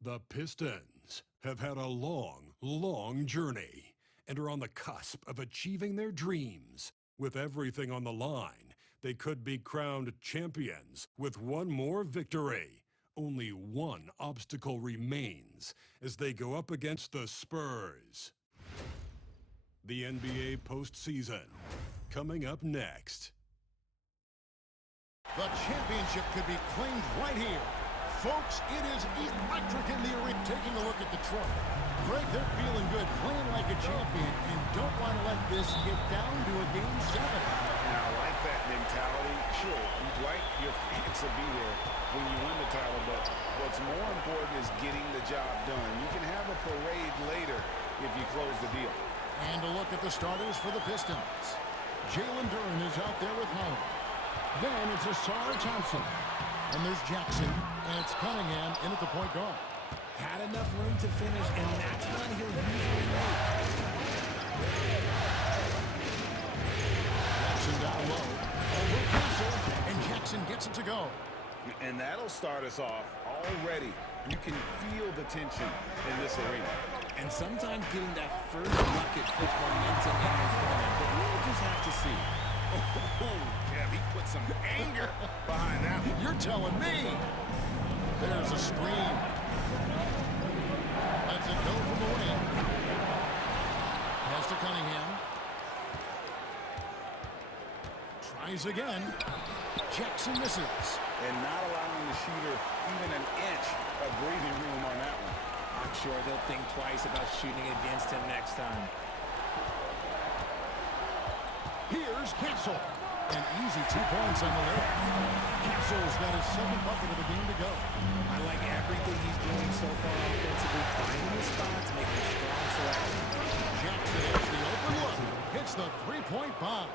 The Pistons have had a long, long journey and are on the cusp of achieving their dreams. With everything on the line, they could be crowned champions with one more victory. Only one obstacle remains as they go up against the Spurs. The NBA postseason, coming up next. The championship could be claimed right here. Folks, it is electric in the arena. Taking a look at Detroit. Greg, they're feeling good, playing like a champion, and don't want to let this get down to a Game 7. Now, I like that mentality. Sure, you'd like your fans to be there when you win the title, but what's more important is getting the job done. You can have a parade later if you close the deal. And a look at the starters for the Pistons. Jalen Duren is out there with Holland. Then it's Asar Thompson. And there's Jackson, and it's Cunningham in at the point guard. Had enough room to finish, and that's when he'll usually make. Jackson down low. Over Kessel, and Jackson gets it to go. And that'll start us off already. You can feel the tension in this arena. And sometimes getting that first bucket puts momentum in this one, but we'll just have to see. Oh, yeah, he put some anger behind that one. You're telling me. There's a screen. Lets it go from the wing. Pass to Cunningham. Tries again. Jackson misses. And not allowing the shooter even an inch of breathing room on that one. I'm sure they'll think twice about shooting against him next time. Here's Kessel. An easy 2 points on the left. Kessel's got his second bucket of the game to go. I like everything he's doing so far offensively, finding his spots, making strong selections. Jackson has the open look. Hits the three-point bomb.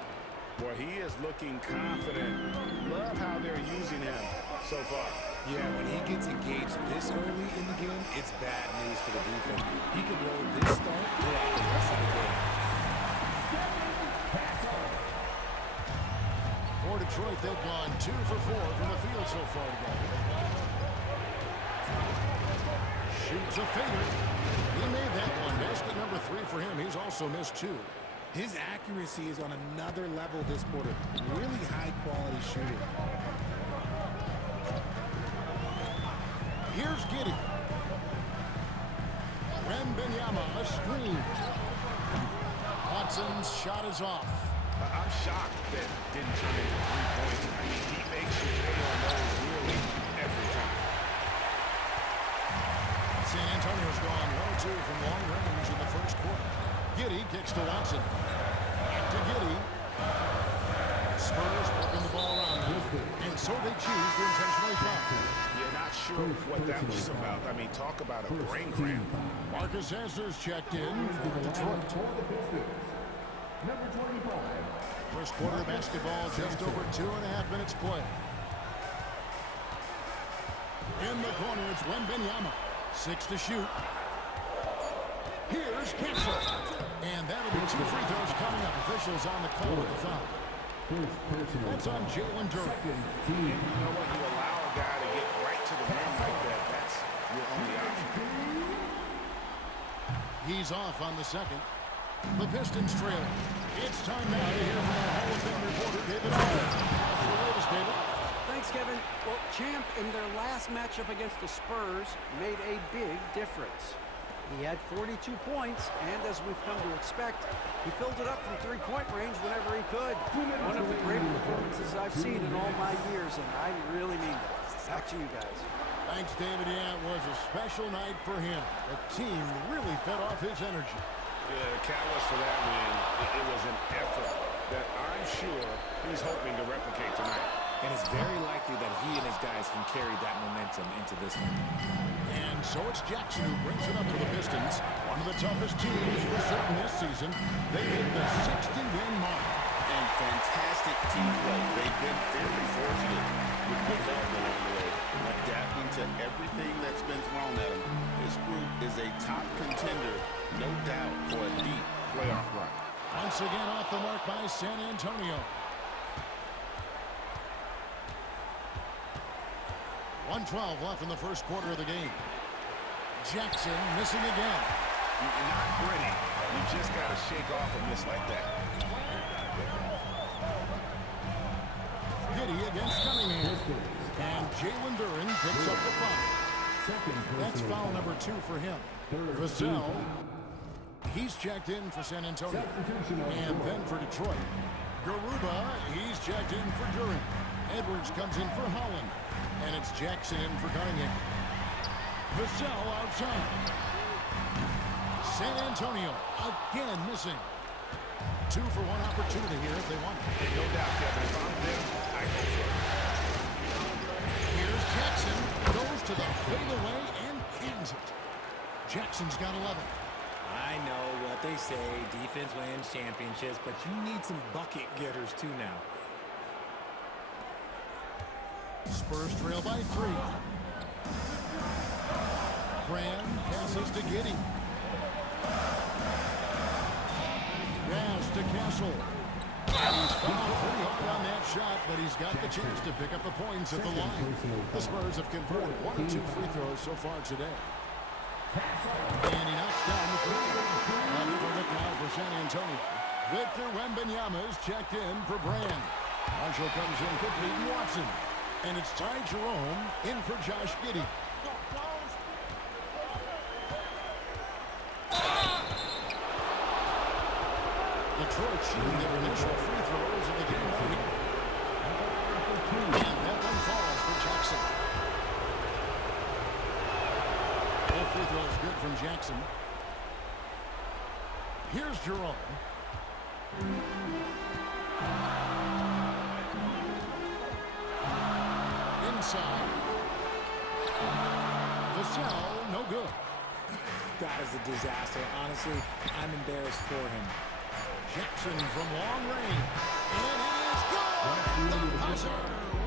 Boy, he is looking confident. Love how they're using him so far. Yeah, when he gets engaged this early in the game, it's bad news for the defense. He could roll this start throughout the rest of the game. For Detroit, they've gone 2 for 4 from the field so far today. Shoots a fader. He made that one. Basket number 3 for him. He's also missed 2. His accuracy is on another level this quarter. Really high-quality shooting. Here's Giddey. Wembanyama, a screen. Watson's shot is off. I'm shocked that didn't turn into 3 points. I mean, he makes you pay on those nearly every time. San Antonio's gone 1-2 from long range in the first quarter. Giddey kicks to Watson. Back to Giddey. Spurs working the ball around him. And so they choose to intentionally foul. You're not sure what that was about. I mean, talk about a brain cramp. Marcus Ezra's checked in for Detroit. Number 25. First quarter of basketball, just over 2.5 minutes play. In the corner, it's Wembanyama. 6 to shoot. Here's Kessel. And that'll be 2 free throws coming up. Officials on the call with the foul. That's on Jalen Duren. And you know what? You allow a guy to get right to the rim like that. That's your only option. He's off on the second. The Pistons trail. It's time now to hear from our Hall of Fame reporter, David Allen. What's the latest, David? Thanks, Kevin. Well, Champ, in their last matchup against the Spurs, made a big difference. He had 42 points, and as we've come to expect, he filled it up from three-point range whenever he could. One of the great performances I've seen in all my years, and I really mean that. Back to you guys. Thanks, David. Yeah, it was a special night for him. The team really fed off his energy. The catalyst for that win, it was an effort that I'm sure he's hoping to replicate tonight. And it's very likely that he and his guys can carry that momentum into this one. And so it's Jackson who brings it up for the Pistons. One of the toughest teams for certain this season. They hit the 60-win mark. And fantastic team play. They've been fairly fortunate with good help along the way, adapting to everything that's been thrown at them. This group is a top contender, no doubt, for a deep playoff run. Once again off the mark by San Antonio. 1:12 left in the first quarter of the game. Jackson missing again. Not pretty. You just got to shake off a miss like that. Giddy against Cunningham. And Jalen Duren picks up the foul. That's foul number 2 for him. Vassell, he's checked in for San Antonio. And then for Detroit. Garuba, he's checked in for Duren. Edwards comes in for Holland. And it's Jackson in for Cunningham. Vassell outside. San Antonio again missing. 2 for 1 opportunity here if they want it. And no doubt, Kevin, if I'm them, I go for it. Here's Jackson. Goes to the fadeaway and cans it. Jackson's got 11. I know what they say, defense wins championships, but you need some bucket getters too now. Spurs trail by 3. Graham passes to Giddy. Pass to Castle. He's fouled pretty hard on that shot, but he's got the chance to pick up the points at the line. The Spurs have converted 1 of 2 free throws so far today. And he knocks down the free throw. Another look now for San Antonio. Victor Wembanyama's checked in for Brand. Marshall comes in for Peyton Watson. And it's Ty Jerome in for Josh Giddey. Detroit shooting their initial free throws of the game right here. And that one falls for Jackson. Both free throws good from Jackson. Here's Jerome. Inside. Vassell, no good. That is a disaster. Honestly, I'm embarrassed for him. Jackson from long range. And it is good! The buzzer!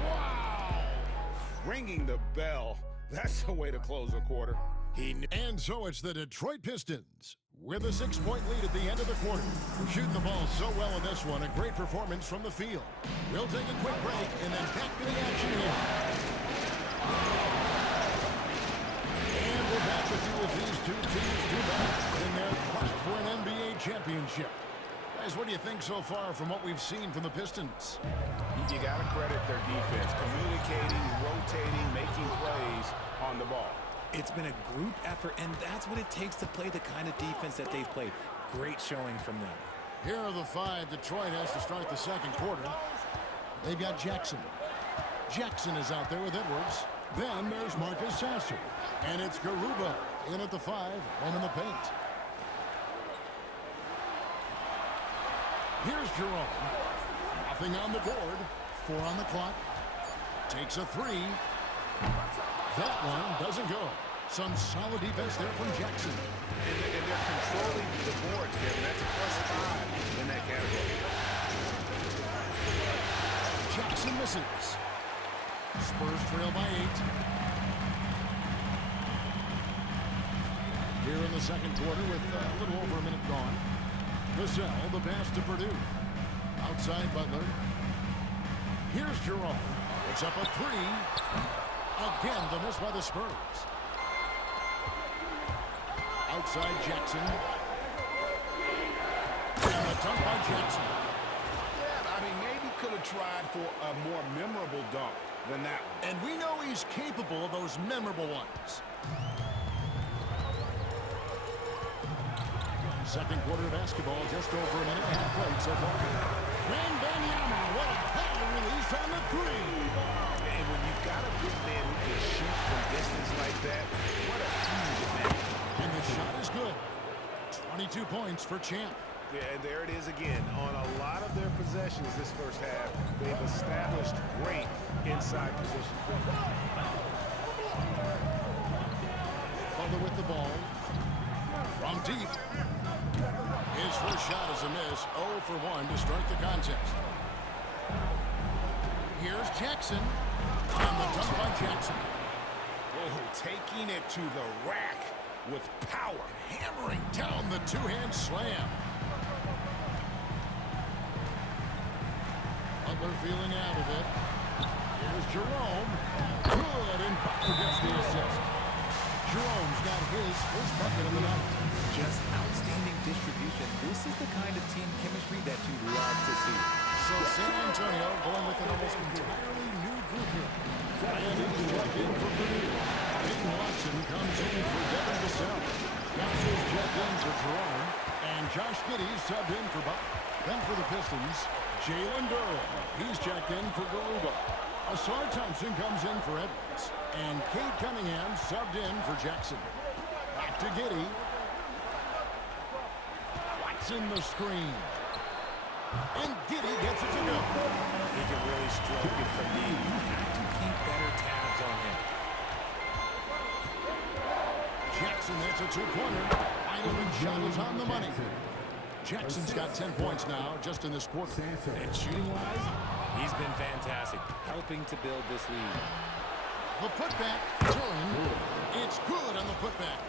Wow! Ringing the bell. That's the way to close a quarter. And so it's the Detroit Pistons with a 6-point lead at the end of the quarter. Shooting the ball so well in this one. A great performance from the field. We'll take a quick break and then back to the action here. And we're back with you as these two teams do battle in their quest for an NBA championship. Guys, what do you think so far from what we've seen from the Pistons? You got to credit their defense. Communicating, rotating, making plays on the ball. It's been a group effort, and that's what it takes to play the kind of defense that they've played. Great showing from them. Here are the 5 Detroit has to start the second quarter. They've got Jackson. Jackson is out there with Edwards. Then there's Marcus Sasser. And it's Garuba in at the 5, home in the paint. Here's Jerome. Nothing on the board. 4 on the clock. Takes a 3. That one doesn't go. Some solid defense there from Jackson. And they're controlling the boards, Kevin. That's a +5 in that category. Jackson misses. Spurs trail by 8. Here in the second quarter with a little over a minute gone. Vassell, the pass to Purdue. Outside Butler. Here's Jerome. It's up a 3. Again, the miss by the Spurs. Outside Jackson. And a dunk by Jackson. Yeah, I mean, maybe could have tried for a more memorable dunk than that one. And we know he's capable of those memorable ones. Second quarter of basketball, just over a minute and a half played so far. Wembanyama, what a power release on the 3. And when you've got a big man who can shoot from distance like that, what a huge advantage. And the shot is good. 22 points for Champ. Yeah, and there it is again. On a lot of their possessions this first half, they've established great inside position. Butler with the ball. From deep. His first shot is a miss. 0 for 1 to start the contest. Here's Jackson. And the dunk by Jackson. Oh, taking it to the rack with power. Hammering down the two-hand slam. Butler feeling out of it. Here's Jerome. Good, and Butler gets the assist. Jerome's got his first bucket of the night. Just outstanding distribution. This is the kind of team chemistry that you love to see. So San Antonio going with an almost entirely new group here. And he's checked in for Purdue. Peyton Watson comes in for Devin Vassell. Cassel's checked in for Jerome. And Josh Giddey subbed in for Buck. Then for the Pistons, Jalen Durham. He's checked in for Garuba. Asar Thompson comes in for Edwards. And Cade Cunningham subbed in for Jackson. Back to Giddey. Watson the screen. And Giddey gets it to go. He can really stroke it from deep. You have to keep better tabs on him. Jackson, that's a two-pointer. Idleman's shot is on the money. Jackson's got 10 points now just in this quarter. And shooting-wise, he's been fantastic, helping to build this lead. The putback, turn. It's good on the putback.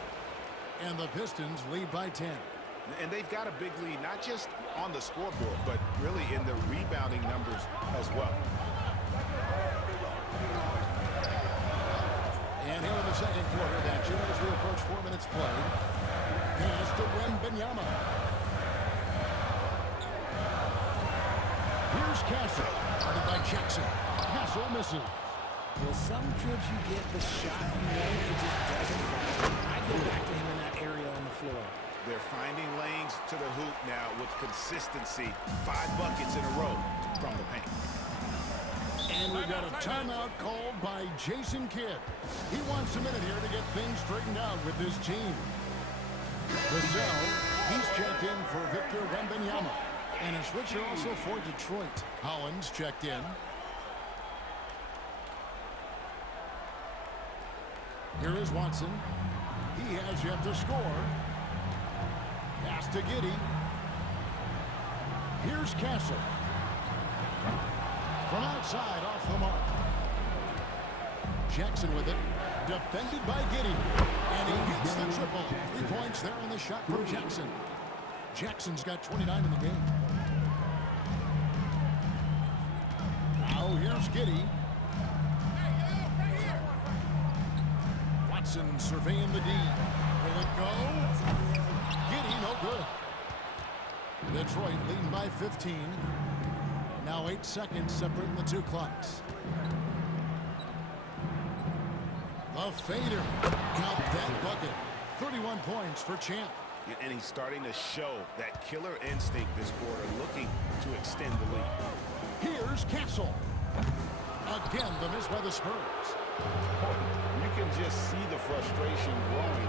And the Pistons lead by 10. And they've got a big lead, not just on the scoreboard, but really in the rebounding numbers as well. And here in the second quarter, that as we approach 4 minutes played. Pass to Wembanyama. Here's Castle, guarded by Jackson. Castle misses. Well, some trips you get the shot you want, it just doesn't fall. I go back to him in that area on the floor. They're finding lanes to the hoop now with consistency. 5 buckets in a row from the paint. And we've got a timeout called by Jason Kidd. He wants a minute here to get things straightened out with this team. Vassell, he's checked in for Victor Wembanyama. And a switcher also for Detroit. Hollins checked in. Here is Watson. He has yet to score. Pass to Giddey. Here's Castle. From outside, off the mark. Jackson with it. Defended by Giddey. And he hits the triple. 3 points there on the shot from Jackson. Jackson's got 29 in the game. Now here's Giddey. Watson surveying the D. Will it go? Giddey, no good. Detroit leading by 15. Now 8 seconds separating the two clocks. The fader. Count that bucket. 31 points for Champ. And he's starting to show that killer instinct this quarter, looking to extend the lead. Here's Castle. Again, the miss by the Spurs. You can just see the frustration growing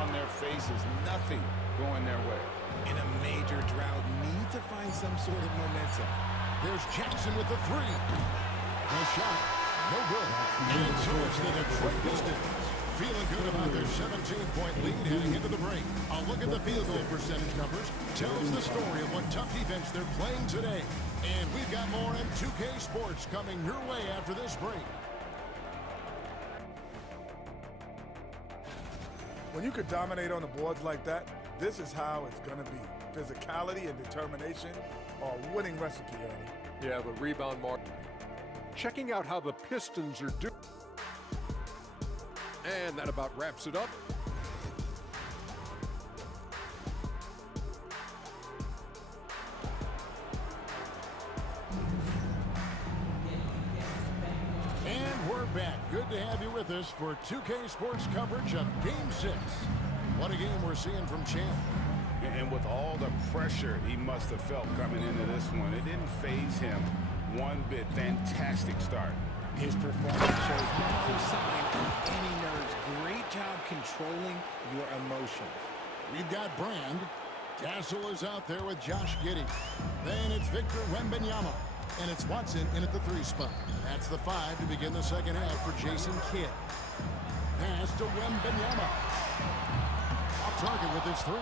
on their faces. Nothing going their way. In a major drought, need to find some sort of momentum. There's Jackson with the three. No shot. No good. And so it's the Detroit Pistons. Feeling good about their 17-point lead heading into the break. A look at the field goal percentage numbers tells the story of what tough defense they're playing today. And we've got more M2K Sports coming your way after this break. When you could dominate on the boards like that, this is how it's going to be. Physicality and determination are a winning recipe, Ernie. Yeah, the rebound mark. Checking out how the Pistons are doing. And that about wraps it up. And we're back. Good to have you with us for 2K Sports coverage of Game 6. What a game we're seeing from Champ. And with all the pressure he must have felt coming into this one, it didn't faze him one bit. Fantastic start. His performance shows no sign of any nerves. Great job controlling your emotions. We've got Brand. Castle is out there with Josh Giddey. Then it's Victor Wembanyama. And it's Watson in at the 3 spot. That's the 5 to begin the second half for Jason Kidd. Pass to Wembanyama. Off target with his 3.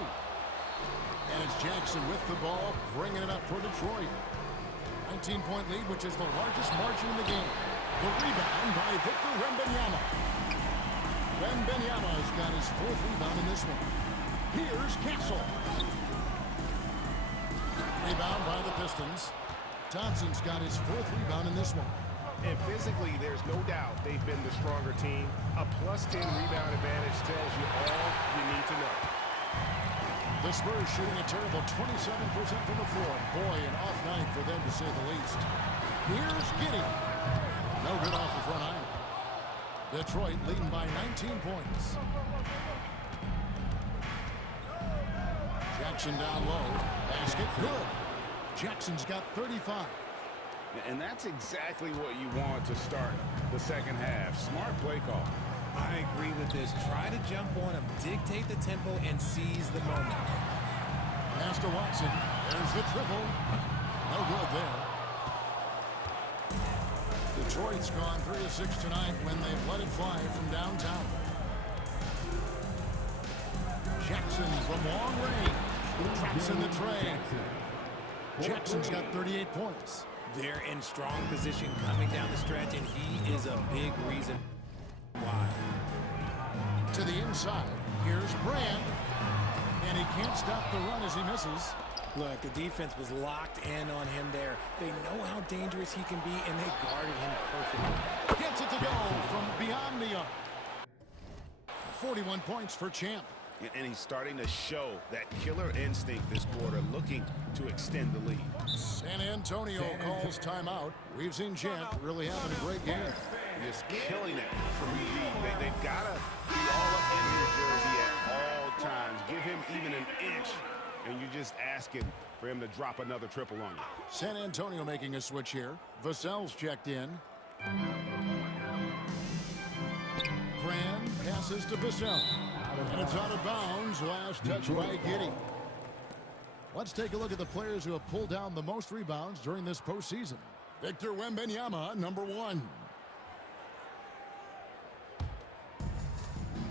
And it's Jackson with the ball, bringing it up for Detroit. 19-point lead, which is the largest margin in the game. The rebound by Victor Wembanyama. Wembanyama's got his 4th rebound in this one. Here's Castle. Rebound by the Pistons. Thompson's got his 4th rebound in this one. And physically, there's no doubt they've been the stronger team. A +10 rebound advantage tells you all you The Spurs shooting a terrible 27% from the floor. Boy, an off night for them to say the least. Here's Giddey. No good off the front iron. Detroit leading by 19 points. Jackson down low. Basket good. Jackson's got 35. And that's exactly what you want to start the second half. Smart play call. I agree with this. Try to jump on him, dictate the tempo, and seize the moment. Pass to Watson. There's the triple. No good there. Detroit's gone 3 of 6 tonight when they've let it fly from downtown. Jackson from long range. Traps in the tray. Jackson's got 38 points. They're in strong position coming down the stretch, and he is a big reason why. To the inside. Here's Brand. And he can't stop the run as he misses. Look, the defense was locked in on him there. They know how dangerous he can be, and they guarded him perfectly. Gets it to go from beyond the arc. 41 points for Champ. And he's starting to show that killer instinct this quarter, looking to extend the lead. San Antonio calls timeout. We've seen Champ really having a great game. Just killing it from deep. They've got to be all up in his jersey at all times. Give him even an inch, and you're just asking for him to drop another triple on you. San Antonio making a switch here. Vassell's checked in. Brand passes to Vassell. And it's out of bounds. Last touch by Giddey. Let's take a look at the players who have pulled down the most rebounds during this postseason. Victor Wembanyama, number 1.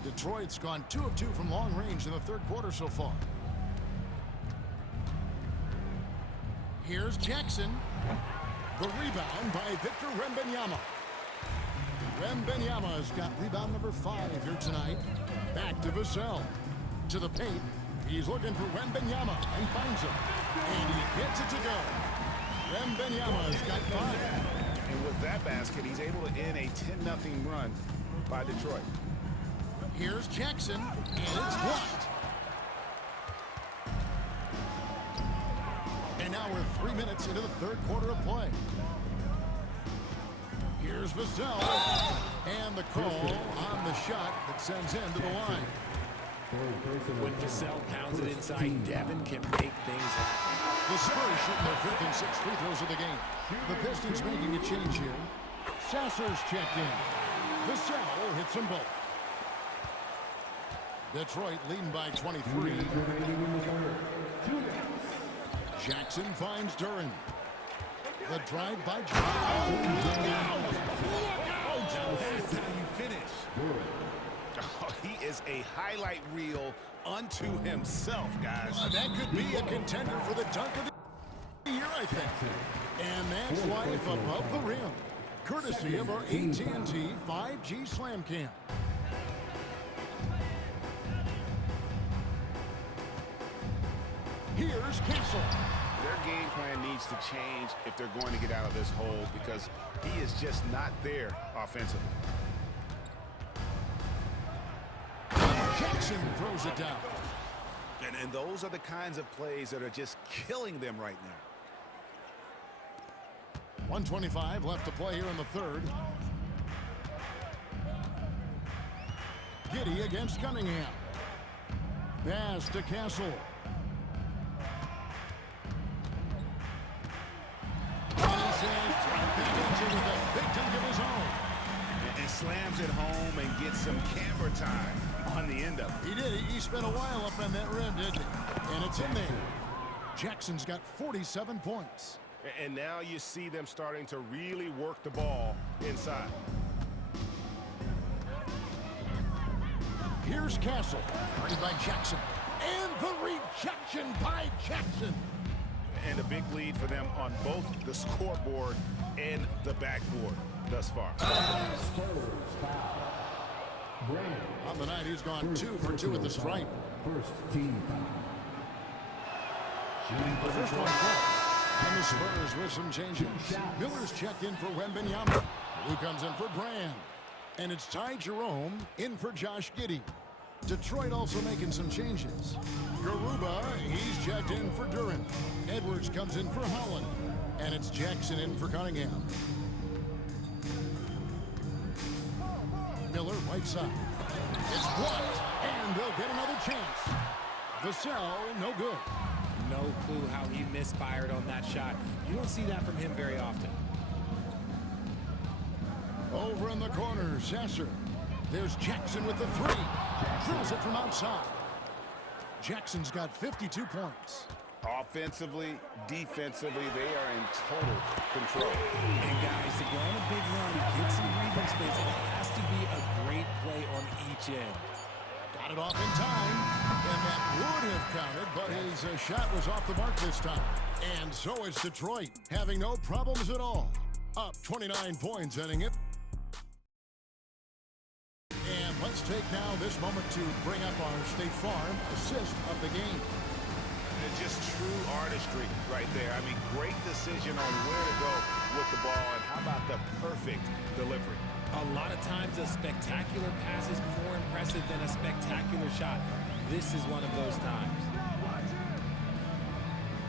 Detroit's gone 2 of 2 from long range in the third quarter so far. Here's Jackson. The rebound by Victor Wembanyama. Wembanyama's got rebound number 5 here tonight. Back to Vassell. To the paint. He's looking for Wembanyama and finds him. And he gets it to go. Wembanyama's got 5. And with that basket, he's able to end a 10-0 run by Detroit. Here's Jackson, and it's blocked. And now we're 3 minutes into the third quarter of play. Here's Vassell, and the call on the shot that sends him to the line. When Vassell pounds it inside, Devin can make things happen. The Spurs shooting their 5th and 6th free throws of the game. The Pistons making a change here. Sasser's checked in. Vassell hits them both. Detroit leading by 23. Jackson finds Duran. The drive by Jackson. Look out! That's how you finish. Oh, he is a highlight reel unto himself, guys. That could be a contender for the dunk of the year, I think. And that's life above the rim. Courtesy of our AT&T 5G Slam Cam. Here's Castle. Their game plan needs to change if they're going to get out of this hole, because he is just not there offensively. Jackson throws it down. And those are the kinds of plays that are just killing them right now. 1:25 left to play here in the third. Giddey against Cunningham. Pass to Castle. With a big dunk of his own. And slams it home and gets some camera time on the end of it. He did. He spent a while up on that rim, didn't he? And it's in there. Jackson's got 47 points. And now you see them starting to really work the ball inside. Here's Castle. Guarded by Jackson. And the rejection by Jackson. And a big lead for them on both the scoreboard and the backboard thus far. On the night, he's gone 2 for 2 at the stripe. First team The first one falls. And the Spurs with some changes. Miller's checked in for Wembanyama. Who comes in for Brand. And it's Ty Jerome in for Josh Giddey. Detroit also making some changes. Garuba, he's checked in for Duran. Edwards comes in for Holland. And it's Jackson in for Cunningham. Miller, right side. It's blocked, and they'll get another chance. Vassell, no good. No clue how he misfired on that shot. You don't see that from him very often. Over in the corner, Sasser. There's Jackson with the three. Drills it from outside. Jackson's got 52 points. Offensively, defensively, they are in total control. And guys, to go on a big run, get some breathing space, it has to be a great play on each end. Got it off in time, and that would have counted, but his shot was off the mark this time. And so is Detroit, having no problems at all. Up 29 points heading it. And let's take now this moment to bring up our State Farm assist of the game. It's just true artistry right there. I mean, great decision on where to go with the ball, and how about the perfect delivery? A lot of times a spectacular pass is more impressive than a spectacular shot. This is one of those times.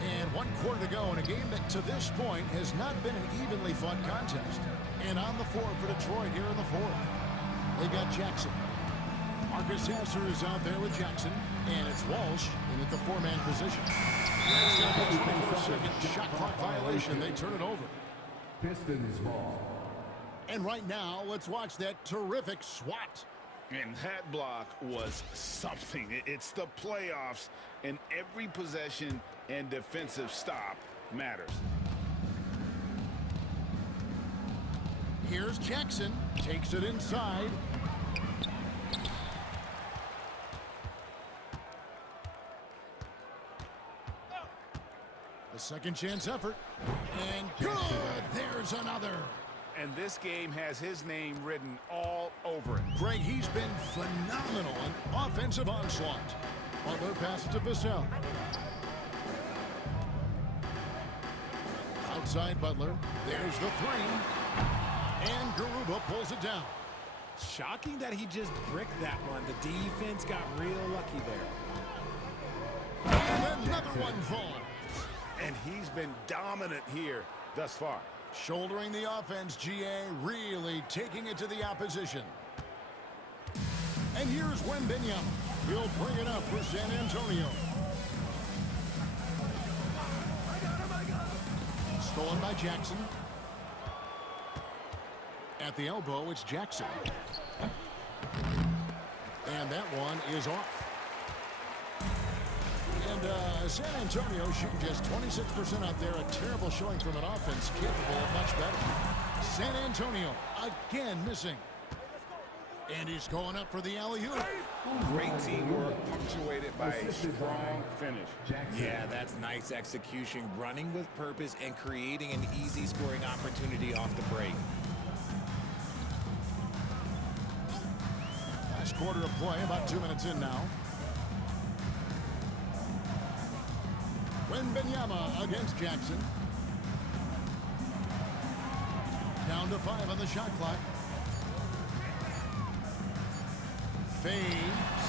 And 1 quarter to go in a game that to this point has not been an evenly fought contest. And on the floor for Detroit here in the fourth. They got Jackson. Marcus Sasser is out there with Jackson. And it's Walsh in at the four-man position. It's going to be a 24-second shot clock violation. They turn it over. Pistons ball. And right now, let's watch that terrific swat. And that block was something. It's the playoffs, and every possession and defensive stop matters. Here's Jackson. Takes it inside. The second chance effort. And good! There's another. And this game has his name written all over it. Greg, he's been phenomenal in offensive onslaught. Butler passes to Vassell. Outside Butler. There's the three. And Garuba pulls it down. Shocking that he just bricked that one. The defense got real lucky there. And another one falls. And he's been dominant here thus far. Shouldering the offense, GA really taking it to the opposition. And here's Wembanyama. He'll bring it up for San Antonio. Stolen by Jackson. At the elbow, it's Jackson. And that one is off. And San Antonio shooting just 26% out there. A terrible showing from an offense capable of much better. San Antonio again missing. And he's going up for the alley-oop. Great teamwork punctuated by a strong finish. Yeah, that's nice execution. Running with purpose and creating an easy scoring opportunity off the break. Last quarter of play, about 2 minutes in now. Wembanyama against Jackson. Down to 5 on the shot clock. Fades.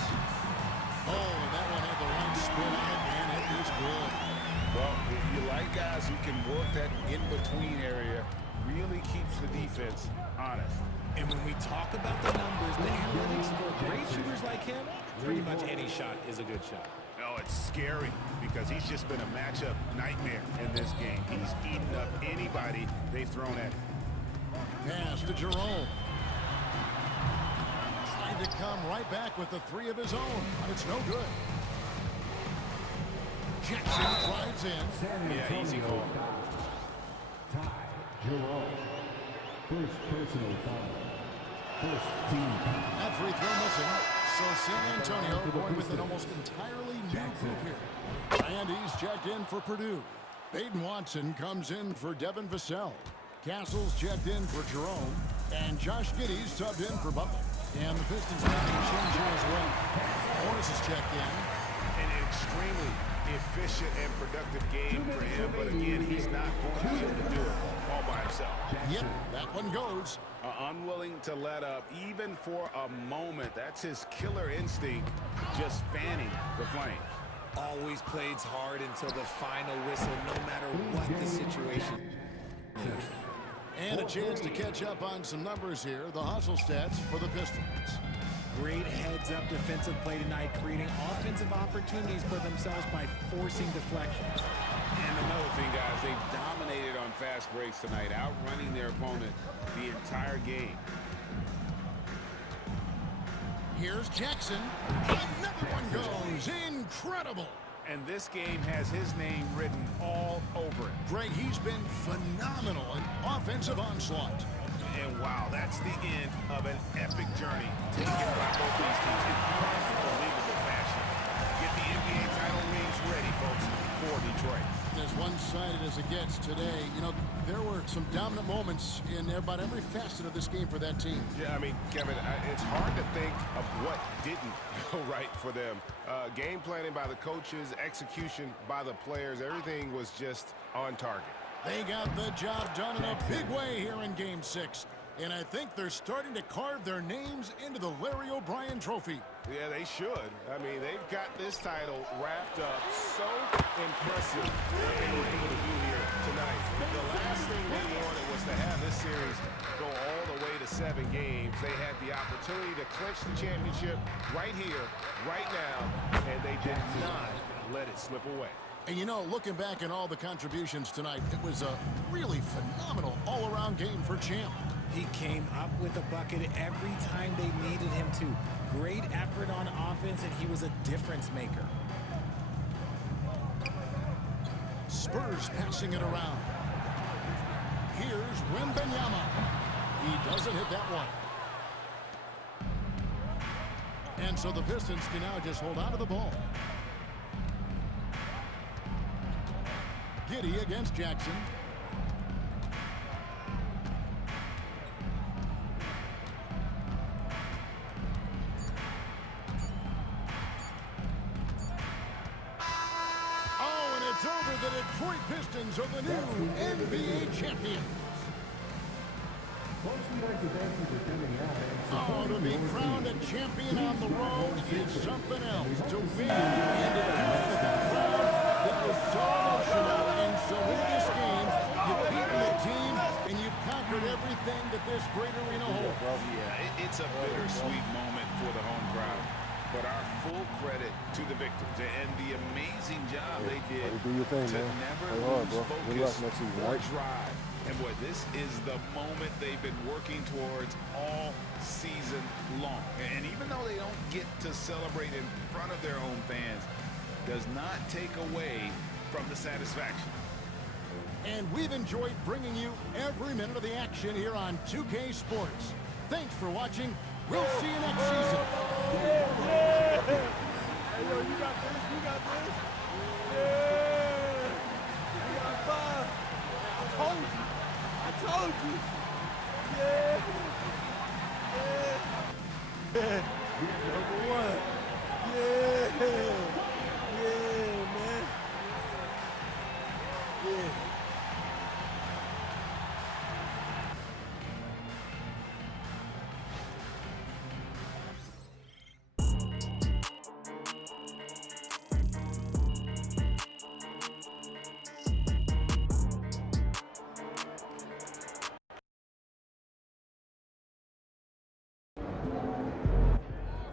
Oh, that one had the right spin on it, and it is good. Well, you like guys who can work that in-between area, really keeps the defense honest. And when we talk about the numbers, the analytics for great shooters like him, pretty much any shot is a good shot. Oh, it's scary because he's just been a matchup nightmare in this game. He's eaten up anybody they've thrown at him. Pass to Jerome. Trying to come right back with the three of his own, but it's no good. Jackson drives in. Yeah, easy call. Ty Jerome. First personal foul. First team foul. That free throw missing. So San Antonio going with an almost entirely new group here. And he's checked in for Purdue. Baden Watson comes in for Devin Vassell. Castle's checked in for Jerome. And Josh Giddey's subbed in for Butler. And the Pistons making a change here as well. Morris is checked in. An extremely efficient and productive game for him, but again, he's not going to be able to do it all by himself. Yep, that one goes. Unwilling to let up even for a moment. That's his killer instinct, just fanning the flames. Always plays hard until the final whistle, no matter what the situation is. And a chance to catch up on some numbers here. The hustle stats for the Pistons. Great heads-up defensive play tonight, creating offensive opportunities for themselves by forcing deflections. And another thing, guys, they've dominated on fast breaks tonight, outrunning their opponent the entire game. Here's Jackson. Another one goes. Incredible. And this game has his name written all over it. Greg, he's been phenomenal in offensive onslaught. And wow, that's the end of an epic journey taken by both these teams in unbelievable fashion. Get the NBA title rings ready, folks, for Detroit. As one-sided as it gets today, you know, there were some dominant moments in about every facet of this game for that team. Yeah, I mean, Kevin, it's hard to think of what didn't go right for them. Game planning by the coaches, execution by the players, everything was just on target. They got the job done in a big way here in Game 6. And I think they're starting to carve their names into the Larry O'Brien Trophy. Yeah, they should. I mean, they've got this title wrapped up. So impressive what they were able to do here tonight. The last thing they wanted was to have this series go all the way to 7 games. They had the opportunity to clinch the championship right here, right now, and they did not let it slip away. And you know, looking back at all the contributions tonight, it was a really phenomenal all-around game for Champ. He came up with a bucket every time they needed him to. Great effort on offense, and he was a difference maker. Spurs passing it around. Here's Wembanyama. He doesn't hit that one. And so the Pistons can now just hold on to the ball. Giddey against Jackson. Oh, and it's over. The Detroit Pistons are the new NBA champions. Oh, to be crowned a champion on the road is something else. To win and to do it with a crowd that was so emotional. And so in this game, you've beaten the team and you've conquered everything that this great arena holds. Yeah, it's a bittersweet moment for the home crowd. But our full credit to the victors and the amazing job they did to never lose focus or drive. And boy, this is the moment they've been working towards all season long. And even though they don't get to celebrate in front of their own fans, does not take away from the satisfaction. And we've enjoyed bringing you every minute of the action here on 2K Sports. Thanks for watching. We'll see you next season. Hey, yo, you got this. You got this. Yeah. You got 5. I told you. I told you. Yeah. Yeah. Number 1. Yeah. Yeah, man. Yeah.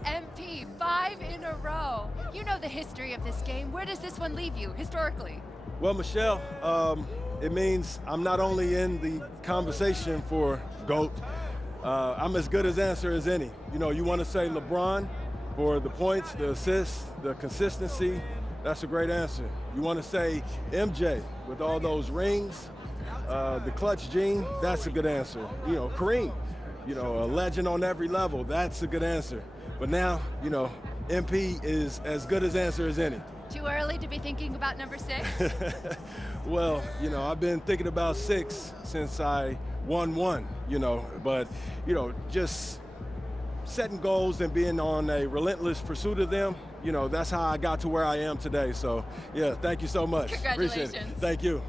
MP, 5 in a row. You know the history of this game. Where does this one leave you, historically? Well, Michelle, it means I'm not only in the conversation for GOAT, I'm as good as answer as any. You know, you want to say LeBron for the points, the assists, the consistency, that's a great answer. You want to say MJ with all those rings, the clutch gene, that's a good answer. You know, Kareem, you know, a legend on every level, that's a good answer. But now, you know, MP is as good as answer as any. Too early to be thinking about number 6? Well, you know, I've been thinking about 6 since I won 1, you know, but, you know, just setting goals and being on a relentless pursuit of them, you know, that's how I got to where I am today. So, yeah, thank you so much. Appreciate it. Congratulations. Thank you.